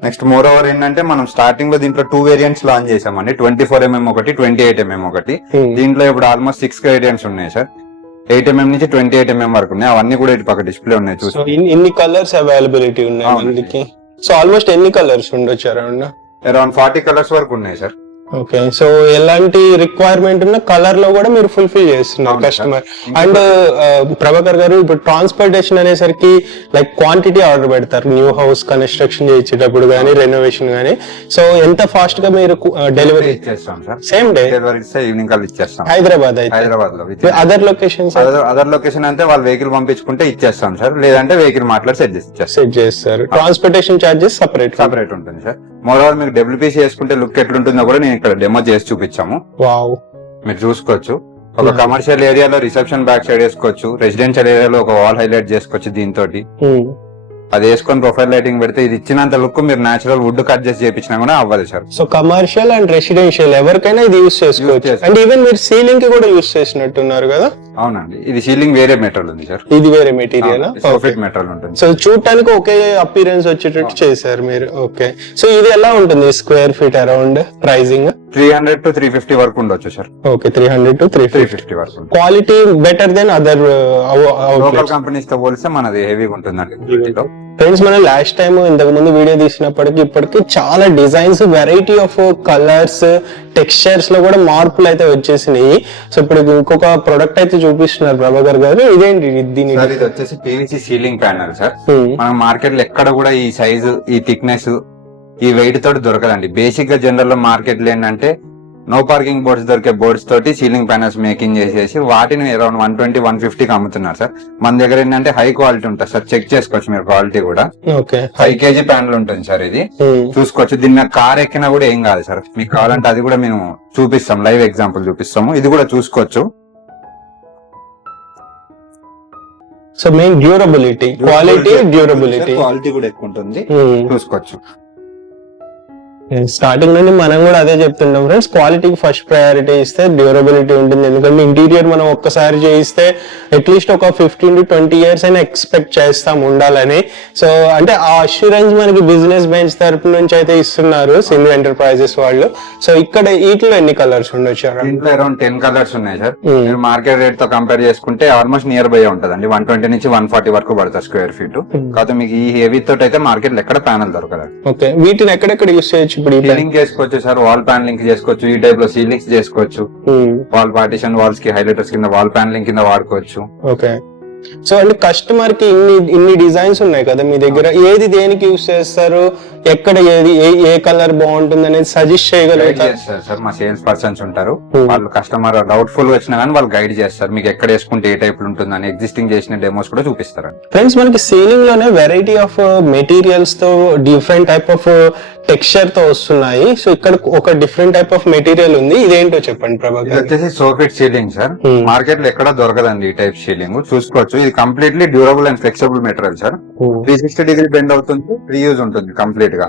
నెక్స్ట్ మోర్ ఓవర్ ఏంటంటే మనం స్టార్టింగ్ లో దీంట్లో 2 వేరియంట్స్ లాంచ్ చేసామండి. 24 mm ఒకటి, 28 mm ఒకటి. దీంట్లో ఇప్పుడు ఆల్మోస్ట్ 6 వేరియంట్స్ ఉన్నాయి సార్. 8 mm నుంచి 28 mm వరకు ఉన్నాయి. అవన్నీ కూడా ఇటు పక్క డిస్ప్లే ఉన్నాయి. చూసి ఇన్ని కలర్స్ అవైలబిలిటీ ఉన్నాయి మనకి. సో ఆల్మోస్ట్ ఎన్ని కలర్స్ ఉండొచ్చు? అరౌండ్ 40 కలర్స్ వరకు ఉన్నాయి సార్. ఓకే, సో ఎలాంటి రిక్వైర్మెంట్ ఉన్న కలర్ లో కూడా మీరు ఫుల్ఫిల్ చేస్తున్నారు కస్టమర్. అండ్ ప్రభాకర్ గారు, ఇప్పుడు ట్రాన్స్పోర్టేషన్ అనేసరికి లైక్ క్వాంటిటీ ఆర్డర్ పెడతారు న్యూ హౌస్ కన్స్ట్రక్షన్ చేసేటప్పుడు గానీ, రెనోవేషన్ గానీ. సో ఎంత ఫాస్ట్ గా మీరు డెలివరీ ఇచ్చేస్తాం సార్? సేమ్ డే డెలివరీ ఇస్తే ఈవినింగ్ కల్లా ఇచ్చేస్తాం. హైదరాబాద్ అయితే? హైదరాబాద్ లో. Other locations? అదర్ లొకేషన్ అంటే వాళ్ళు వెహికల్ పంపించుకుంటే ఇచ్చేస్తాం సార్, లేదంటే వెహికల్ మాట్లాడి సెట్ చేస్తారు. ట్రాన్స్పోర్టేషన్ చార్జెస్ సపరేట్ ఉంటుంది సార్. మోరోవర్ మీకు WPC వేసుకుంటే లుక్ ఎట్లుంటుందో కూడా నేను ఇక్కడ డెమో చేసి చూపించాము. వావ్, మీరు చూసుకోవచ్చు. ఒక కమర్షియల్ ఏరియాలో రిసెప్షన్ బ్యాక్ సైడ్ వేసుకోవచ్చు, రెసిడెన్షియల్ ఏరియాలో ఒక వాల్ హైలైట్ చేసుకోవచ్చు దీంతో. అది వేసుకొని ప్రొఫైల్ లైటింగ్ పెడితే ఇది ఇచ్చినంత లుక్ మీరు నేచురల్ వుడ్ కట్ చేసి చేయించినా కూడా అవ్వదు sir. So commercial and residential ఎవరికైనా ఇది యూస్ చేసుకోవచ్చు. అండ్ ఈవెన్ మీరు సీలింగ్ కి కూడా యూస్ చేసినట్టున్నారు కదా? అవునండి, ఇది సీలింగ్ వేరే మెటీరియల్ ఉంది సార్. ఇది వేరే మెటీరియల్, మెటీరియల్ ఉంటుంది. సో చూడటానికి ఒకే అపీరెన్స్ వచ్చేటట్టు చేశారు మీరు. ఓకే, సో ఇది ఎలా ఉంటుంది square feet around pricing? 300 to 350 వరకు ఉండొచ్చు సార్. ఓకే, 300 to 350 వరకు. Quality better then other local companies తో పోలిస్తే మనది హెవీగా ఉంటుందండి. ఫ్రెండ్స్ మనం లాస్ట్ టైం ఇంతకు ముందు వీడియో తీసినప్పటికి ఇప్పటికి చాలా designs, variety of colours, textures లో కూడా మార్పులు అయితే వచ్చేసినాయి. సో ఇప్పుడు ఇంకొక ప్రొడక్ట్ అయితే చూపిస్తున్నారు ప్రభాకర్ గారు. ఇదేంటి దీని? సార్ ఇది వచ్చేసి పీవీసీ సీలింగ్ ప్యానల్ సార్. మనం మార్కెట్ లో ఎక్కడ కూడా ఈ సైజు, ఈ థిక్నెస్, ఈ వెయిట్ తోటి దొరకదండి. బేసిక్ గా జనరల్ లో మార్కెట్ లో ఏంటంటే నో పార్కింగ్ బోర్డ్స్ దొరికే బోర్డ్స్ తోటి సీలింగ్ ప్యానల్స్ మేకింగ్ చేసేసి వాటిని అరౌండ్ 120-150 అమ్ముతున్నారు సార్. మన దగ్గర ఏంటంటే హై క్వాలిటీ ఉంటుంది సార్, చెక్ చేసుకోవచ్చు మీరు క్వాలిటీ కూడా. 5 kg ప్యానల్ ఉంటుంది సార్, ఇది చూసుకోవచ్చు. దీని మీద కార్ ఎక్కినా కూడా ఏం కాదు సార్. మీకు కావాలంటే అది కూడా మేము చూపిస్తాం, లైవ్ ఎగ్జాంపుల్ చూపిస్తాము. ఇది కూడా చూసుకోవచ్చు. So main durability, quality, durability, quality కూడా ఎక్కువ ఉంటుంది, చూసుకోవచ్చు. స్టార్టింగ్ నుండి మనం కూడా అదే చెప్తుంటాం ఫ్రెండ్స్, క్వాలిటీకి ఫస్ట్ ప్రయారిటీ ఇస్తే డ్యూరబిలిటీ ఉంటుంది. ఎందుకంటే ఇంటీరియర్ మనం ఒక్కసారి చేయిస్తే అట్లీస్ట్ ఒక 15 to 20 years అయినా ఎక్స్పెక్ట్ చేస్తాం ఉండాలని. సో అంటే ఆ అష్యూరెన్స్ మనకి బిజినెస్ బెంచ్ తరపు నుంచి అయితే ఇస్తున్నారు సింధు ఎంటర్ప్రైజెస్ వాళ్ళు. సో ఇక్కడ వీటిలో ఎన్ని కలర్స్ ఉండొచ్చు? ఇంట్లో అరౌండ్ 10 కలర్స్ ఉన్నాయి సార్. మీరు మార్కెట్ రేట్ తో కంపేర్ చేసుకుంటే ఆల్మోస్ట్ నియర్ బై ఉంటదండి. 120 నుంచి 140 వరకు పడుతుంది స్క్వేర్ ఫీట్. కాకపోతే మీకు ఈ హెవీ తోటి అయితే మార్కెట్ లో ఎక్కడ ప్యానల్ దొరకదు. ఓకే, వీటిని ఎక్కడెక్కడ యూస్ చేయొచ్చు? ఇప్పుడు సీలింగ్ చేసుకోవచ్చు సార్, వాల్ ప్యానలింగ్ చేసుకోవచ్చు, ఈ టైప్ లో సీలింగ్స్ చేసుకోవచ్చు, వాల్ పార్టిషన్ వాల్స్ కి హైలైటర్స్ కింద వాల్ ప్యానలింగ్ కింద వాడుకోవచ్చు. ఓకే, సో అంటే కస్టమర్ కి ఇన్ని డిజైన్స్ ఉన్నాయి కదా మీ దగ్గర, ఏది దేనికి యూస్ చేస్తారు, ఎక్కడ ఏది ఏ కలర్ బాగుంటుంది అనేది సజెస్ట్ చేయగలుగుతారు సార్. మా సేల్స్ పర్సన్స్ ఉంటారు, వాళ్ళు కస్టమర్ డౌట్ఫుల్ వచ్చినా కానీ వాళ్ళు గైడ్ చేస్తారు, మీకు ఎక్కడ వేసుకుంటే ఏ టైప్ ఉంటుందని. ఎగ్జిస్టింగ్ చేసిన డెమోస్ కూడా చూపిస్తారు. ఫ్రెండ్స్ మనకి సీలింగ్ లోనే వెరైటీ ఆఫ్ మెటీరియల్స్ తో డిఫరెంట్ టైప్ ఆఫ్ టెక్స్చర్ తో వస్తున్నాయి. సో ఇక్కడ ఒక డిఫరెంట్ టైప్ ఆఫ్ మెటీరియల్ ఉంది, ఇదేంటో చెప్పండి ప్రభాకర్. వచ్చేసి సోఫిట్ సీలింగ్ సార్. మార్కెట్ లో ఎక్కడ దొరకదండి ఈ టైప్ సీలింగ్, చూసుకోవచ్చు. ఇది completely durable and flexible material sir. 360 degree bend అవుతుంది, రీయూజ్ ఉంటుంది కంప్లీట్ గా.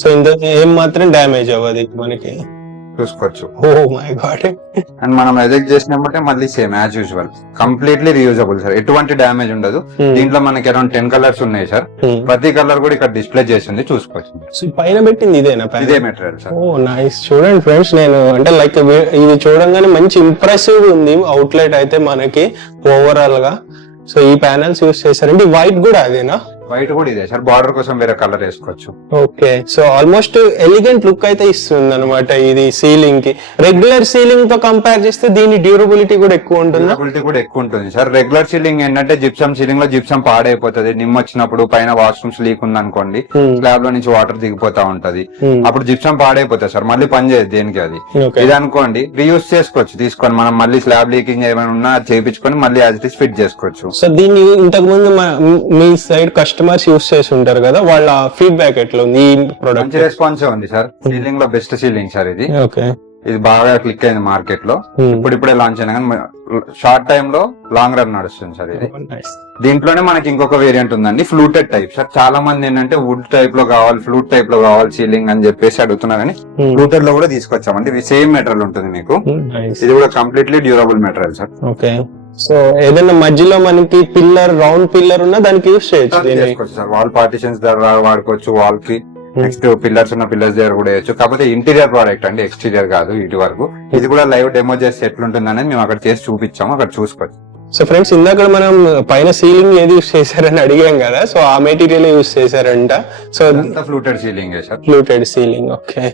సో ఇందులో ఏం మాత్రం డ్యామేజ్ అవ్వదు మనకి, చూసుకోవచ్చు. Oh my God. అండ్ మనం ఎజెక్ట్ చేసినామంటే మళ్ళీ same as usual, completely reusable sir. ఎటువంటి డ్యామేజ్ ఉండదు. దీంట్లో మనకి అరౌండ్ 10 కలర్స్ ఉన్నాయి సార్. ప్రతి కలర్ కూడా ఇక్కడ డిస్ప్లే చేసింది, చూసుకోవచ్చు. పైన పెట్టింది ఇదేనా? ఇదే మెటీరియల్ సార్. Oh nice. చూడండి ఫ్రెండ్స్, నేను అంటే లైక్ ఇది చూడంగానే మంచి ఇంప్రెసివ్ ఉంది అవుట్లెట్ అయితే మనకి ఓవరాల్ గా. సో ఈ ప్యానల్స్ యూస్ చేశారండి. వైట్ కూడా అదేనా? వైట్ కూడా ఇదే సార్, బార్డర్ కోసం వేరే కలర్ వేసుకోవచ్చు. Okay, so almost elegant look అయితే ఇస్తుంది అనమాట ఇది సీలింగ్ కి. రెగ్యులర్ సీలింగ్ తో కంపేర్ చేస్తే దీని డ్యూరబిలిటీ కూడా ఎక్కువ ఉంటుంది. డ్యూరబిలిటీ కూడా ఎక్కువ ఉంటుంది సార్. రెగ్యులర్ సీలింగ్ ఏంటంటే జిప్సమ్ సీలింగ్ లో జిప్సమ్ పాడైపోతుంది, నిమ్మ వచ్చినప్పుడు పైన వాష్రూమ్స్ లీక్ ఉంది అనుకోండి, స్లాబ్ లో నుంచి వాటర్ దిగిపోతా ఉంటది, అప్పుడు జిప్సమ్ పాడైపోతుంది సార్, మళ్ళీ పని చేయదు దేనికి అది. ఇది అనుకోండి రీయూజ్ చేసుకోవచ్చు, తీసుకొని మనం మళ్ళీ స్లాబ్ లీకింగ్ ఏమైనా ఉన్నా చేయించుకొని మళ్ళీ యాజ్ ఇట్ ఇస్ ఫిట్ చేసుకోవచ్చు. సో దీన్ని ఇంతకు ముందు మీ సైడ్ కస్టమర్స్ యూస్ చేసి ఉంటారు కదా, వాళ్ళ ఫీడ్బ్యాక్ ఎట్లా ఉంది ఈ ప్రొడక్ట్? మంచి రెస్పాన్స్ ఉంది సార్. సీలింగ్ లో బెస్ట్ సీలింగ్ సార్ ఇది. ఓకే, ఇది బాగా క్లిక్ అయింది మార్కెట్ లో. ఇప్పుడిప్పుడే లాంచ్ అయినా కానీ షార్ట్ టైమ్ లో లాంగ్ రన్ నడుస్తుంది సార్ ఇది. దీంట్లోనే మనకి ఇంకొక వేరియంట్ ఉందండి, ఫ్లూటెడ్ టైప్ సార్. చాలా మంది ఏంటంటే వుడ్ టైప్ లో కావాలి, ఫ్లూట్ టైప్ లో కావాలి సీలింగ్ అని చెప్పేసి అడుగుతున్నారు, కానీ ఫ్లూటెడ్ లో కూడా తీసుకొచ్చామండి. ఇది సేమ్ మెటీరియల్ ఉంటుంది మీకు. ఇది కూడా completely durable material sir. Okay, so ఏదైనా మధ్యలో మనకి పిల్లర్, రౌండ్ పిల్లర్ ఉన్నా దానికి యూస్ చేయొచ్చు సార్. వాల్ పార్టిషన్స్ దగ్గర వాడుకోవచ్చు, వాల్ కి నెక్స్ట్ పిల్లర్స్ ఉన్న పిల్లర్స్ దగ్గర కూడా వేయచ్చు. కాకపోతే ఇంటీరియర్ ప్రోడక్ట్ అండి, ఎక్స్టీరియర్ కాదు ఇటు వరకు. ఇది కూడా లైవ్ డెమో చేస్తే ఎట్లుంటుంది అనేది మేము అక్కడ చేసి చూపించాము, అక్కడ చూసుకోవచ్చు. సో ఫ్రెండ్స్, ఇందాక మనం పైన సీలింగ్ ఏది యూస్ చేశారని అడిగాం కదా, సో ఆ మెటీరియల్ యూస్ చేశారంట. So fluted ceiling sir. Fluted ceiling, okay.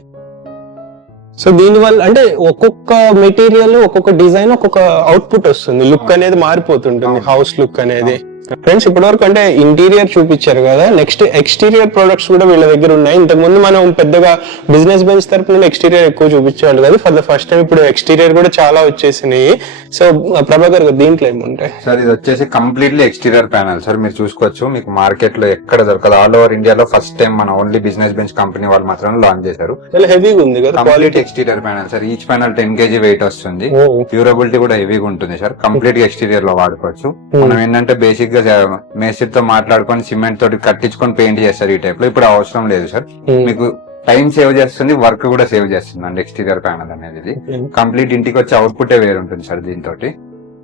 So దీని వల్ల అంటే ఒక్కొక్క మెటీరియల్, ఒక్కొక్క డిజైన్, ఒక్కొక్క అవుట్పుట్ వస్తుంది, లుక్ అనేది మారిపోతుంటుంది, హౌస్ లుక్ అనేది. ఫ్రెండ్స్, ఇప్పటి వరకు అంటే ఇంటీరియర్ చూపించారు కదా, నెక్స్ట్ ఎక్స్టీరియర్ ప్రొడక్ట్స్ కూడా వీళ్ళ దగ్గర ఉన్నాయి. ఇంతకు ముందు మనం పెద్దగా బిజినెస్ బెంచ్ తరపు నుండి ఎక్స్టీరియర్ ఎక్కువ చూపించేవాళ్ళు కదా, ఫర్ ద ఫస్ట్ టైం ఇప్పుడు ఎక్స్టీరియర్ కూడా చాలా వచ్చేసినాయి. సో ప్రభాకర్ గారు, దీంట్లో ఏముంటాయి సార్? ఇది వచ్చేసి కంప్లీట్లీ ఎక్స్టీరియర్ ప్యానల్ సార్. మీరు చూసుకోవచ్చు, మీకు మార్కెట్ లో ఎక్కడ దొరకదు. ఆల్ ఓవర్ ఇండియాలో ఫస్ట్ టైం మన ఓన్లీ బిజినెస్ బెంచ్ కంపెనీ వాళ్ళు మాత్రం లాంచ్ చేశారు. చాలా హెవీగా ఉంది కదా, quality exterior panel sir. Each panel 10 kg weight వస్తుంది. డ్యూరబిలిటీ కూడా హెవీగా ఉంటుంది సార్. కంప్లీట్ గా ఎక్స్టీరియర్ లో వాడుకోవచ్చు. మనం ఏంటంటే బేసిక్ గా మేస్త్రితో మాట్లాడుకొని సిమెంట్ తోటి కట్టించుకొని పెయింట్ చేస్తారు ఈ టైప్ లో. ఇప్పుడు అవసరం లేదు సార్. మీకు టైం సేవ్ చేస్తుంది, వర్క్ కూడా సేవ్ చేస్తుంది అండి ఎక్స్టీరియర్ ప్యానల్ అనేది. ఇది కంప్లీట్ ఇంటికి వచ్చే అవుట్పుట్ వేరు ఉంటుంది సార్ దీంతో.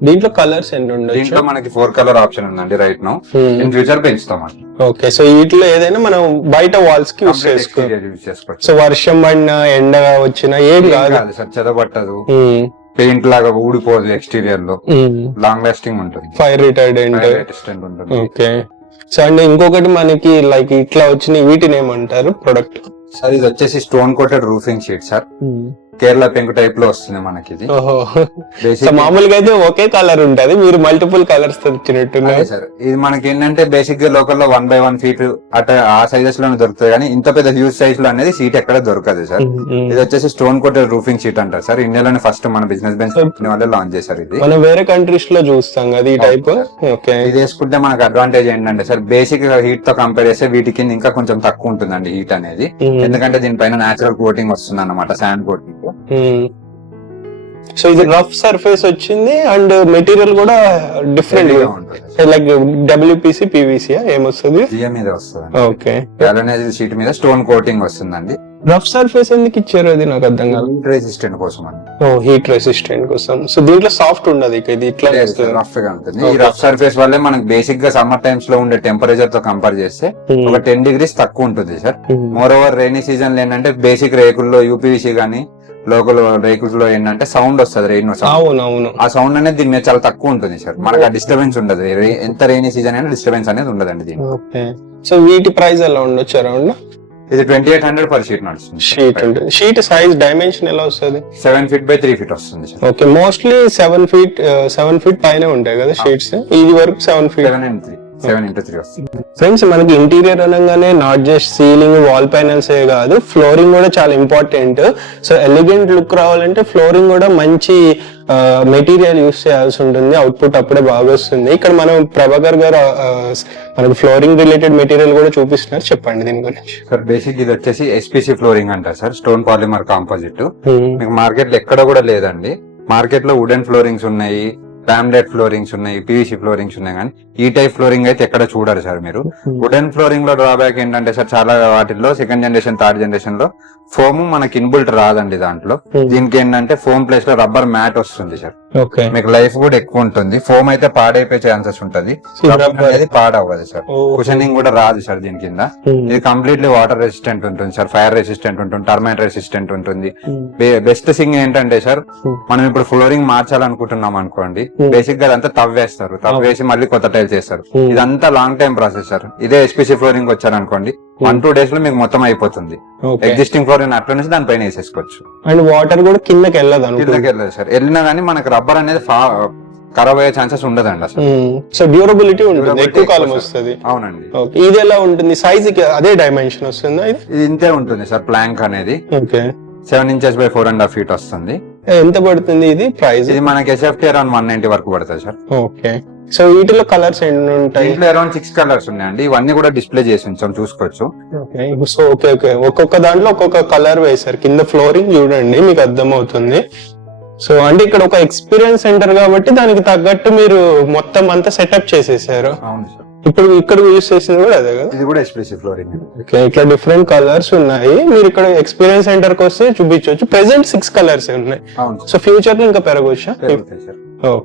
దీంట్లో కలర్స్ ఎన్ని ఉండొచ్చు? దీంట్లో మనకి 4 కలర్ ఆప్షన్ ఉందండి రైట్ నౌ. ఇన్ ఫ్యూచర్ పెంచుతామండి. ఓకే, సో వీటిలో ఏదైనా మనం బయట వాల్స్ కి యూస్ చేసుకోవచ్చు. సో వర్షం పడినా, ఎండ వచ్చినా ఏం కాదు సార్, చెదపట్టదు. పెయింట్ లాగా ఊడిపోదు ఎక్స్టీరియర్ లో, లాంగ్ లాస్టింగ్ ఉంటుంది, ఫైర్ రిటార్డెంట్ రెసిస్టెంట్ ఉంటుంది. ఓకే. సో అండ్ ఇంకొకటి మనకి లైక్ ఇట్లా వచ్చిన వీటిని ఏమంటారు ప్రొడక్ట్? సార్ ఇది వచ్చేసి stone coated roofing sheet sir, Kerala పెంకు టైప్ లో వస్తుంది మనకి ఇది. ఓహో. Basic- సో మామూలుగా అయితే ఒకే కలర్ ఉంటది, మీరు మల్టిపుల్ కలర్స్ తెచ్చినట్టున్నారు. అదే సార్, ఇది మనకి ఏంటంటే బేసిక్ గా లోకల్ లో 1x1 ఫీట్ అట్లా ఆ సైజెస్ లోనే దొరుకుతుంది, కానీ ఇంత పెద్ద హ్యూజ్ సైజ్ లో అనేది సీట్ ఎక్కడ దొరకదు సార్. ఇది వచ్చేసి స్టోన్ కోటెడ్ రూఫింగ్ షీట్ అంటారు సార్. ఇండియాలోనే ఫస్ట్ మన బిజినెస్ బెంచ్ కంపెనీ వాళ్ళే లాంచ్ చేశారు ఇది. మనం వేరే కంట్రీస్ లో చూస్తాం కదా ఈ టైప్. ఓకే. ఇది వేసుకుంటే మనకు అడ్వాంటేజ్ ఏంటంటే సార్, బేసిక్ హీట్ తో కంపేర్ చేస్తే వీటికి ఇంకా కొంచెం తక్కువ ఉంటుందండి హీట్ అనేది, ఎందుకంటే దీనిపైన నేచురల్ కోటింగ్ వస్తుంది అన్నమాట, శాండ్ కోటింగ్. సో ఇది రఫ్ సర్ఫేస్ వచ్చింది అండ్ మెటీరియల్ కూడా డిఫరెంట్ లైక్ డబ్ల్యూపీసీ పీవీసీ ఏమొస్తుంది? జిఎం మీద వస్తుంది. ఓకే. గ్యాలనైజ్డ్ షీట్ మీద స్టోన్ కోటింగ్ వస్తుందండి. రఫ్ సర్ఫేస్ ఎందుకు ఇచ్చారు అది నాకు అర్థం కాదు. హీట్ రెసిస్టెంట్ కోసం అండి. హీట్ రెసిస్టెంట్ కోసం. సో దీంట్లో సాఫ్ట్ ఉండదు, ఇక ఇది ఇట్లా రఫ్ గా ఉంటుంది. ఈ రఫ్ సర్ఫేస్ వల్లే మనకి బేసిక్ గా సమ్మర్ టైమ్స్ లో ఉండే టెంపరేచర్ తో కంపేర్ చేస్తే ఒక 10 degrees తక్కువ ఉంటుంది sir. More over rainy season లో ఏంటంటే బేసిక్ రేకుల్లో యూపీవీసీ గానీ లోకల్ రేకుల్స్ లో ఏంటంటే సౌండ్ వస్తుంది, రెయిన్ సౌండ్. అవునవును. ఆ సౌండ్ అనేది దీని మీద చాలా తక్కువ ఉంటుంది సార్, మనకు ఆ డిస్టర్బెన్స్ ఉండదు. ఎంత రైనీ సీజన్ అయినా డిస్టర్బెన్స్ అనేది ఉండదండి దీని. ఓకే. సో వీటి ప్రైస్ ఎలా ఉండొచ్చు అరౌండ్? ఇది 2800 పర్ షీట్ నడుస్తుంది. షీట్ ఉంటుంది. షీట్ సైజ్ డైమెన్షన్ ఎలా వస్తుంది? 7 feet by 3 feet వస్తుంది సార్. ఓకే. మోస్ట్లీ 7 feet పైన ఉంటాయి కదా షీట్స్, ఇది వరకు 7 feet. 7 into 3 వస్తుంది. ఫ్రెండ్స్ మనకి ఇంటీరియర్ అనగానే not just ceiling wall panels ఏ కాదు, ఫ్లోరింగ్ కూడా చాలా ఇంపార్టెంట్. సో ఎలిగెంట్ లుక్ రావాలంటే ఫ్లోరింగ్ కూడా మంచి మెటీరియల్ యూస్ చేయాల్సి ఉంటుంది, అవుట్పుట్ అప్పుడే బాగా వస్తుంది. ఇక్కడ మనం ప్రభాకర్ గారు మనకి ఫ్లోరింగ్ రిలేటెడ్ మెటీరియల్ కూడా చూపిస్తున్నారు, చెప్పండి దీని గురించి. సార్ బేసిక్ ఇది వచ్చేసి ఎస్పీసీ ఫ్లోరింగ్ అంటారు సార్, స్టోన్ పాలిమర్ కాంపోజిట్. మీకు మార్కెట్ లో ఎక్కడ కూడా లేదండి. మార్కెట్ లో వుడెన్ ఫ్లోరింగ్స్ ఉన్నాయి, లామినేట్ ఫ్లోరింగ్స్ ఉన్నాయి, పీవీసీ ఫ్లోరింగ్స్ ఉన్నాయి, కానీ ఈ టైప్ ఫ్లోరింగ్ అయితే ఎక్కడ చూడరు సార్ మీరు. వుడెన్ ఫ్లోరింగ్ లో డ్రాబ్యాక్ ఏంటంటే సార్, చాలా వాటిల్లో సెకండ్ జనరేషన్ థర్డ్ జనరేషన్ లో ఫోమ్ మనకి ఇన్బుల్ట్ రాదండి దాంట్లో. దీనికి ఏంటంటే ఫోమ్ ప్లేస్ లో రబ్బర్ మ్యాట్ వస్తుంది సార్. ఓకే. మీకు లైఫ్ కూడా ఎక్కువ ఉంటుంది. ఫోమ్ అయితే పాడైపోయే ఛాన్సెస్ ఉంటది, అనేది పాడవ్వదు సార్. కుషనింగ్ కూడా రాదు సార్ దీని కింద. ఇది కంప్లీట్లీ వాటర్ రెసిస్టెంట్ ఉంటుంది సార్, ఫైర్ రెసిస్టెంట్ ఉంటుంది, టర్మైట్ రెసిస్టెంట్ ఉంటుంది. బెస్ట్ థింగ్ ఏంటంటే సార్, మనం ఇప్పుడు ఫ్లోరింగ్ మార్చాలనుకుంటున్నాం అనుకోండి, బేసిక్ గా అదంతా తవ్వేస్తారు, తవ్వేసి మళ్ళీ కొత్త టైల్స్ చేస్తారు. ఇదంతా లాంగ్ టైం ప్రాసెస్ సార్. ఇదే ఎస్పీసీ ఫ్లోరింగ్ వచ్చారనుకోండి, 1-2 days లో మీకు మొత్తం అయిపోతుంది. ఎగ్జిస్టింగ్ ఫ్లోరింగ్ అట్లా నుంచి దానిపైన వేసేసుకోవచ్చు. అండ్ వాటర్ కూడా కిందకి వెళ్ళదు, కిందకి వెళ్ళదు సార్. వెళ్ళినా కానీ మనకు రబ్బర్ అనేది ఖరాబ్ అయ్యే ఛాన్సెస్ ఉండదండి అసలు. సో డ్యూరబిలిటీ ఉంటుంది, ఎక్కువ కాలం వస్తుంది. అవునండి. ఇది ఎలా ఉంటుంది? సైజ్ అదే డైమెన్షన్ వస్తుందా? ఇది ఇంతే ఉంటుంది సార్. ప్లాంక్ అనేది ఓకే 7 inches by 4.5 feet వస్తుంది. ఎంత పడుతుంది ఇది ప్రైస్? ఇది మనకి ఎస్ఎఫ్టీ అరౌండ్ 190 వరకు పడుతుంది సార్. ఓకే. సో వీటిలో కలర్స్ ఎన్ని ఉంటాయి? దీంట్లో అరౌండ్ 6 కలర్స్ ఉన్నాయండి. ఇవన్నీ కూడా డిస్ప్లే చేసి ఉంచాం, చూసుకోవచ్చు. సో ఓకే ఓకే, ఒక్కొక్క దాంట్లో ఒక్కొక్క కలర్ వేశారు. కింద ఫ్లోరింగ్ చూడండి, మీకు అర్థం అవుతుంది. సో అంటే ఇక్కడ ఒక ఎక్స్పీరియన్స్ సెంటర్ కాబట్టి దానికి తగ్గట్టు మీరు మొత్తం అంతా సెటప్ చేసేసారు. అవును సార్. ఇప్పుడు ఇక్కడ యూజ్ చేసింది కూడా అదే కదా? ఇది కూడా ఎస్పీసీ ఫ్లోరింగ్. ఓకే. ఇట్లా డిఫరెంట్ కలర్స్ ఉన్నాయి. మీరు ఇక్కడ ఎక్స్పీరియన్స్ సెంటర్ కి వస్తే చూపించవచ్చు. ప్రెసెంట్ 6 కలర్స్ ఉన్నాయి. అవును. సో ఫ్యూచర్ లో ఇంకా పెరగవచ్చా? పెరుగుతాయి సార్.